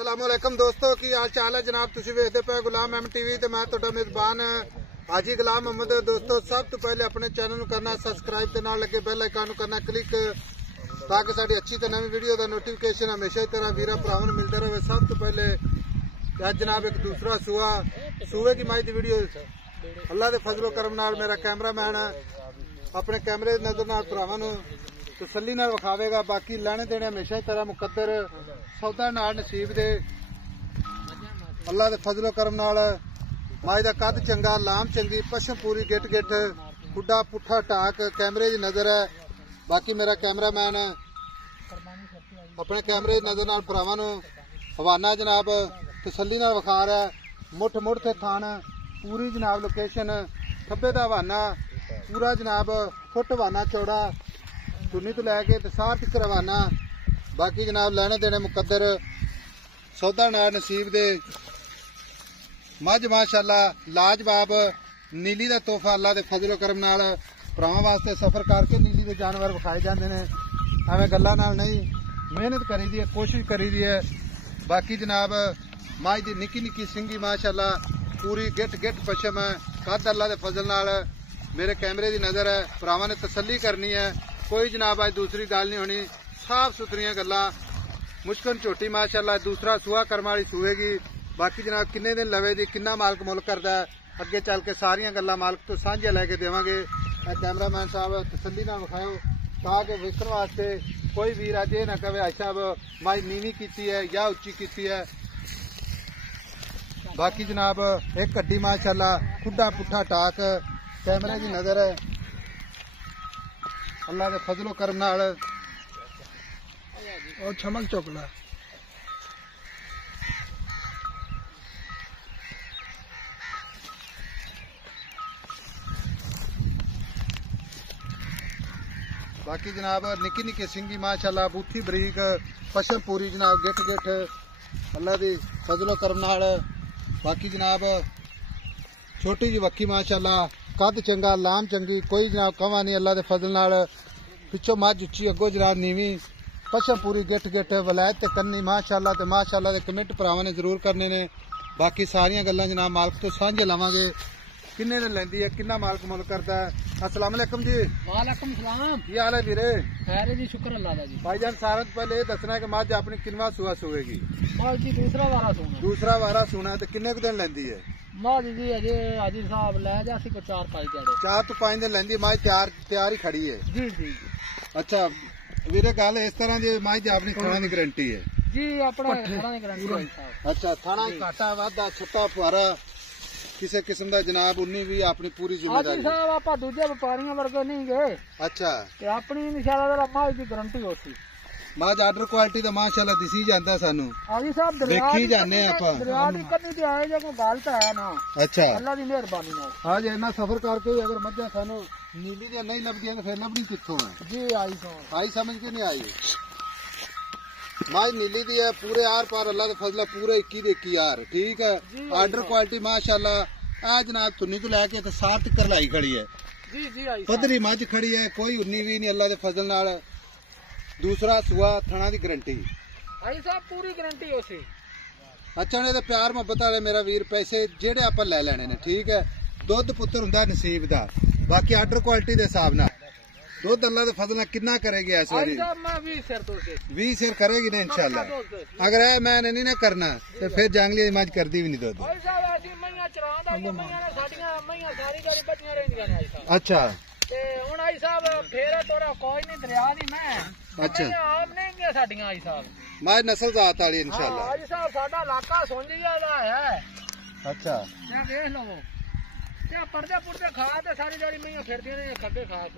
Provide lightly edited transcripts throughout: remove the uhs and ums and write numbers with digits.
अस्सलामुअलैकुम दोस्तों की हाल चाल है जनाब। तुसीं वेखदे पे गुलाम MTV ते मैं तुहाडा मेजबान हाजी गुलाम मोहम्मद। दोस्तों सब तो पहले अपने चैनल नूं करना सब्सक्राइब ते नाल लगे बेल आइकन नूं करना क्लिक ताकि साडी अच्छी ते नवी वीडियो दा नोटिफिकेशन हमेशा ही तरह वीरा भरावां नूं मिलदा रहे। सब तो पहले आज जनाब एक दूसरा सूए की माई दी वीडियो अल्लाह दे फजलो करम नाल मेरा कैमरामैन अपने कैमरे दी नजर नाल भरावां नूं तसल्ली नाल विखावेगा। बाकी लैने देने हमेशा ही तरह मुकद्दर सौदा नाल नसीब दे अल्लाह दे फजलो करम नाल माई दा कद चंगा लाम चंगी पशम पूरी गिट गिट खुड्डा पुट्ठा टाक कैमरे दी नजर है। बाकी मेरा कैमरामैन अपने कैमरे दी नजर नाल भरावां नूं हवाना जनाब तसल्ली नाल विखा रहा है। मुठ मुठ ते थान पूरी जनाब लोकेशन खब्बे दा हवाना पूरा जनाब फुट हवाना चौड़ा चुन्नी तो लैके सार तक रवाना। बाकी जनाब लैने देने मुकद्दर सौदा नाल नसीब दे मज माशाअल्लाह लाजवाब नीली दा तोहफा अल्लाह दे फजलो करम नाल भरावां वास्ते सफर करके नीली दे जानवर विखाए जाते हैं। एवं गल्लां नाल नहीं मेहनत करी दी है कोशिश करी दी है। बाकी जनाब माई दी निक्की निक्की सिंगी माशाअल्लाह पूरी गिट गिट पशम है कद अल्लाह दे फजल नाल मेरे कैमरे दी नजर है। भरावां ने तसल्ली करनी है कोई जनाब आज दूसरी गल नहीं होनी साफ सुथरियां गल्लां मुश्किल झोटी माशाअल्लाह दूसरा सूआ कर्म वाली सूएगी। बाकी जनाब किन्ने दिन लवेगी किन्ना मालक मुल करदा है अगे चल के सारियां गल्लां मालक तो सांझे लैके देवांगे। कैमरामैन साहब तसल्ली नाल विखाओ ताकि वेखण वास्ते कोई वीर अज ये ना कहे आज साहब माई नीवी कीती है या उच्ची कीती है। बाकी जनाब एक हड्डी माशाअल्लाह खुड्डा पुट्ठा टाक कैमरे की नजर है अल्लाह के फजलो करम नाल और चमक चौकला। बाकी जनाब निक्की निक्की सिंगी माशाअल्लाह बूथी बरीक पशम पूरी जनाब गिठ गिठ अल्लाह दी फजलो करम नाल। बाकी जनाब छोटी जी वक्की माशाअल्लाह कद चंगा लाम चंगी कोई जनाब कवा नहीं अल्लाह दे फजल नाल। पिछों मझ उच्ची अगो जनाब नीवी पशम पूरी गिठ गिठ वलैत ते कन्नी माशाअल्लाह ते माशाअल्लाह दे कमेंट भरावां ने जरूर करने ने। बाकी सारियां गल्लां जनाब मालक तो सांझे लावांगे किन्ने ने लैंदी है किन्ना मालक मुल करदा है। अस्सलाम वालेकुम जी। वालेकुम सलाम। की हाल है वीरे? खैर है जी शुक्र अल्लाह दा जी। भाईजान सारा तो पहले ये दसना है कि मझ अपनी किनवा सूआ सूएगी? मझ जी दूसरा वारा सूना। दूसरा वारा सूना ते किन्ने दिन लैंदी है? मझ जी अजे हाजी साहब लै जासी को 4-5 दिहाड़े 4 तो 5 दिन लैंदी मझ तैयार ही खड़ी है। जी जी अच्छा वीरे गल इस तरह जी मझ अपनी खाना की गारंटी है जी अपना खाना की गारंटी है साहब। अच्छा थाना घाटा वाधा छुट्टा फुआरा किसी किस्म का जनाब उन्नी भी अपनी पूरी जिम्मेदारी साहब आप दूजे व्यापारियों वर्गे नहीं गए। अच्छा अपनी इंशाल्लाह मझ की गारंटी होती मझ आर्डर क्वालिटी का माशाअल्लाह दिसी जाता सानू हाजी साहब देखी जाने आपां दरिया दी कदी ते आए जे कोई गल तो है ना। अच्छा अल्लाह दी मेहरबानी नाल आज इन्ना सफर करके अगर मझां सानू नीली दी नहीं लभदियां तो फिर लभनी कित्थों है जी आई समझ के नहीं आई। मझ नीली दी है पूरे आर पार अल्लाह दे फजला पूरे 21 दे 21 यार ठीक है। आर्डर क्वालिटी माशाअल्लाह आ जनाब तुन्नी तो लैके तो सार तक लाई खड़ी है जी जी आई पदरी मझ खड़ी है कोई उन्नी भी नहीं अल्लाह दे फजल नाल। दूसरा सूआ थाना की गारंटी आई साहब पूरी गारंटी होसी। अच्छा ने तो प्यार मोहब्बत वाले मेरा वीर पैसे जेड़े आप ले लेने ने ठीक है। दुध पुत्र हुंदा नसीब दा बाकी आर्डर क्वालिटी के हिसाब नाल दुध अल्लाह दे फजल नाल किन्ना करेगी इस बारी? 20 सिर करेगी ना इंशाल्लाह। अगर है मैं नहीं ना करना तो फिर जंगली मझ करदी भी नहीं दुध। अच्छा अच्छा मैं नस्ल जात वाली इंशाल्लाह। अच्छा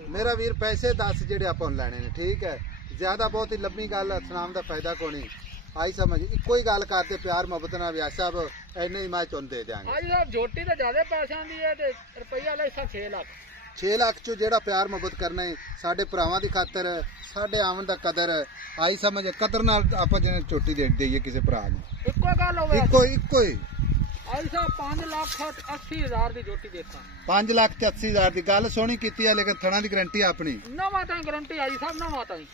मेरा वीर पैसे 10 जेडे आप लैने ने ठीक है। ज्यादा बहुत ही लंबी गल सुनाम दा फायदा कोनी आई समझ इको ही गल करते प्यार मोहब्बत नाल व्यास साहब इन्ने ही मैं चुन दे देंगे। झोटी तो ज्यादा पैसा दी है ते रुपया 6 लाख चो जेड़ा प्यार मोहब्बत करना है साडे भरावां दी खातर साडे आवन दा कदर आई समझ कदर नाल आपां जिन्ने चोटी दे दईए किसी भरा नूं इको गल होवे इको ही आई साहब 5,80,000 की जोटी देखा 5,80,000 की गल सोहनी की है लेकिन थणा की गारंटी अपनी नवा ताई गारंटी आई साहब नवा ताई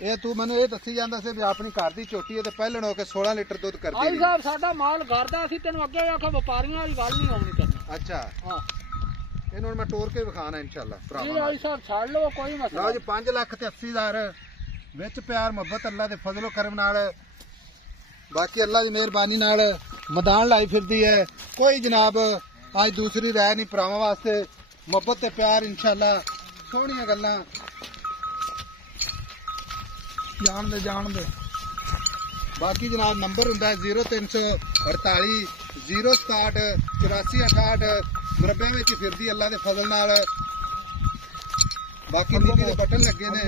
ਇਹ ਤੂੰ ਮੈਨੂੰ ਇਹ ਦੱਸੀ ਜਾਂਦਾ ਸੀ ਵੀ ਆਪਣੀ ਘਰ ਦੀ ਝੋਟੀ ਹੈ ਤੇ ਪਹਿਲਣ ਹੋ ਕੇ 16 ਲੀਟਰ ਦੁੱਧ ਕਰਦੀ ਆਈ ਨਹੀਂ। ਸਾਹਿਬ ਸਾਡਾ ਮਾਲ ਘਰ ਦਾ ਅਸੀਂ ਤੈਨੂੰ ਅੱਗੇ ਆਖਿਆ ਵਪਾਰੀਆਂ ਵਾਲੀ ਗੱਲ ਨਹੀਂ ਆਉਣੀ ਕਰਨੀ। ਅੱਛਾ ਹਾਂ ਇਹਨੂੰ ਹੁਣ ਮੈਂ ਤੋੜ ਕੇ ਵਿਖਾਣਾ ਇਨਸ਼ਾਅੱਲਾ ਇਹ ਭਰਾਵਾਂ ਆਈ ਸਾਹਿਬ ਛੱਡ ਲਓ ਕੋਈ ਮਸਲਾ ਲਓ ਜੀ 5 ਲੱਖ ਤੇ 80,000 ਵਿੱਚ ਪਿਆਰ ਮੁਹੱਬਤ ਅੱਲਾ ਦੇ ਫਜ਼ਲੋ ਕਰਮ ਨਾਲ ਬਾਕੀ ਅੱਲਾ ਦੀ ਮਿਹਰਬਾਨੀ ਨਾਲ ਮੈਦਾਨ ਲਾਈ ਫਿਰਦੀ ਹੈ। ਕੋਈ ਜਨਾਬ ਅੱਜ ਦੂਸਰੀ ਰਾਇ ਨਹੀਂ ਭਰਾਵਾਂ ਵਾਸਤੇ ਮੁਹੱਬਤ ਤੇ ਪਿਆਰ ਇਨਸ਼ਾਅੱਲਾ ਸੋਹਣੀਆਂ ਗੱਲਾਂ ਜਾਣ ਦੇ ਬਾਕੀ ਜਨਾਬ ਨੰਬਰ ਹੁੰਦਾ ਹੈ 0348 067 8468 ਮੁਰੱਬੇ ਵਿੱਚ ਹੀ ਫਿਰਦੀ ਅੱਲਾ ਦੇ ਫਜ਼ਲ ਨਾਲ। ਬਾਕੀ ਨੀਚੇ ਦੇ ਬਟਨ ਲੱਗੇ ਨੇ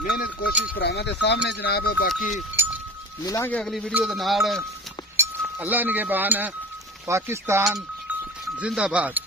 ਮਿਹਨਤ ਕੋਸ਼ਿਸ਼ ਭਰਾਵਾਂ ਦੇ ਸਾਹਮਣੇ ਜਨਾਬ। ਬਾਕੀ ਮਿਲਾਂਗੇ ਅਗਲੀ ਵੀਡੀਓ ਦੇ ਨਾਲ। ਅੱਲਾ ਨਿਗਹਿਬਾਨ। ਪਾਕਿस्तान जिंदाबाद।